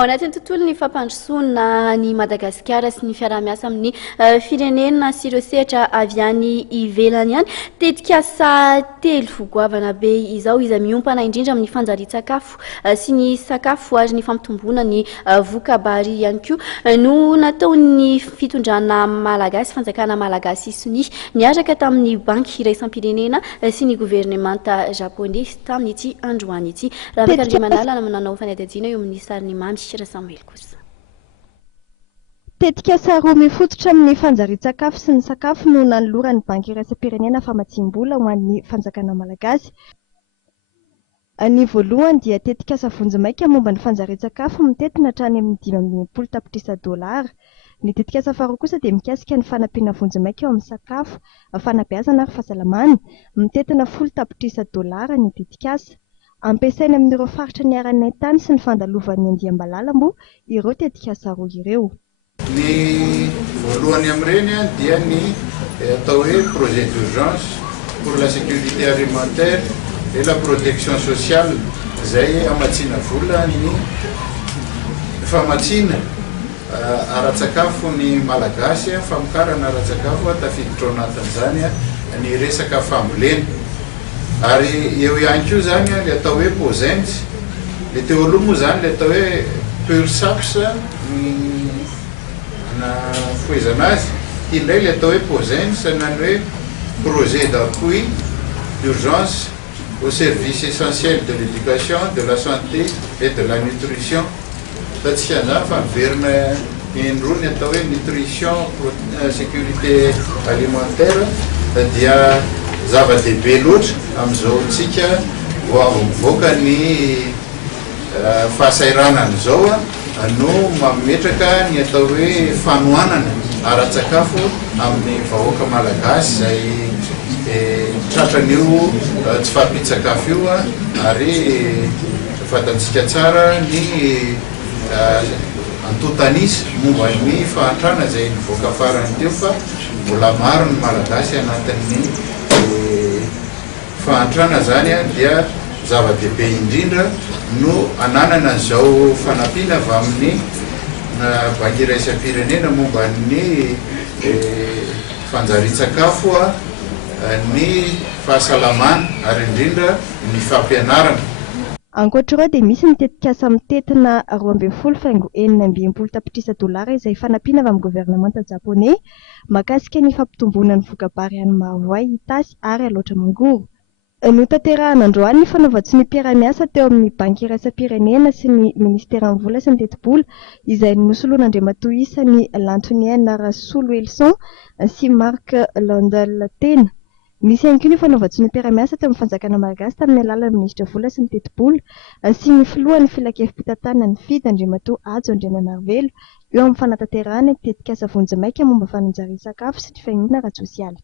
Ao anatin'ny tontolon'ny fampandrosoana ny Madagasikara sy ny fiarahamiasa amin'ny firenena sy ireo sehatra avy any ivelany ihany. Tetikasa telo goavana be izao izay miompana indrindra amin'ny fanjarian-sakafo sy ny sakafo ary ny fampitomboana ny voka-bary ihany koa no nataon'ny fitondrana malagasy, fanjakana malagasy sony niaraka tamin'ny banky iraisam-pirenena sy ny governemanta japoney tamin'ity androany ity. Raha Mandriamanala manao fanadihadiana eo amin'ny sariny mamy Samuel kosa. Tetikasa roa mifototra amin'ny fanjarian-sakafo sy ny sakafo no nanoloran'ny banky iraisam-pirenena famatsiam-bola ho an'ny fanjakana malagasy. Ny voalohany dia tetikasa vonjimaika momba ny fanjarian-sakafo mitetina hatrany amin'ny 520 tapitrisa dolara. Ny tetikasa faharoa kosa dia mikasika ny fanampiana vonjimaika eo amin'ny sakafo, fanabeazana ary fahasalamana, mitetina 10 tapitrisa dolara ny tetikasa. Ampiasaina amin'ireo faritra ny aran'ny tany sy ny fandalovan'ny andiam-balala moa ireo tetikasa roa ireo. Ny voalohany amin'ireny dia ny atao hoe projet d'urgence pour la sécurité alimentaire et la protection sociale izay hamatsiana vola ny famatsiana ara-sakafo ny malagasy, famokarana ara-sakafo tafiditra ao anatin'izany ny resaka fambolena. Ary eo ihany koa zany le atao hoe pozenjy, le teo aloha moa zany le atao hoe pursaps na foezana azy, indray le atao hoe pozenjy sanany hoe projet d'appui d'urgence au service essentiel de l'éducation, de la santé et de la nutrition. Tatsika zany fa miverina indroa ny atao hoe nutrition, sécurité alimentaire dia zava-dehibe loatra amin'izao tsika mivoaka ny fahasairanana izao no mametraka ny atao hoe fanohanana ara-sakafo amin'ny vahoaka malagasy izay tratran'io tsy fahampitsakafo io ary fantatsika tsara ny antotanisa momba ny fahantrana izay nivoaka farany teo fa mbola maro ny malagasy anatin'ny fahantrana zany dia zava-dehibe indrindra no ananana izao fanampiana avy amin'ny banky iraisam-pirenena momba ny fanjarian-sakafo, ny fahasalamana ary indrindra ny fampianarana. Ankoatra dia misy ny tetikasa mitetina 12,920 tapitrisa dolara izay fanampiana avy amin'ny governemanta japoney makasika ny fampitomboana ny voka-bary any Mavoay, Itasy ary Aloatra Mangoro. Notanterahana androany ny fanaova-tsy ny mpiara-miasa teo amin'ny banky iraisam-pirenena sy ny ministeran'ny vola sy ny teti-bola izay nosoloan'Andriamatoa isany Lantonienne Rasolo Elson sy Marc Landal tena. Misy ihany koa ny fanaova-tsy ny mpiara-miasa teo amin'ny fanjakana malagasy tamin'ny alalan'ny ministra vola sy ny teti-bola sy ny filohan'ny filakevim-pitantanana ny fidy Andriamatoa Ajo Andriananarivelo eo amin'ny fanatanterahana tetikasa vonjimaika momba fananjarian-sakafo sy ny fiainana ara-tsosialy.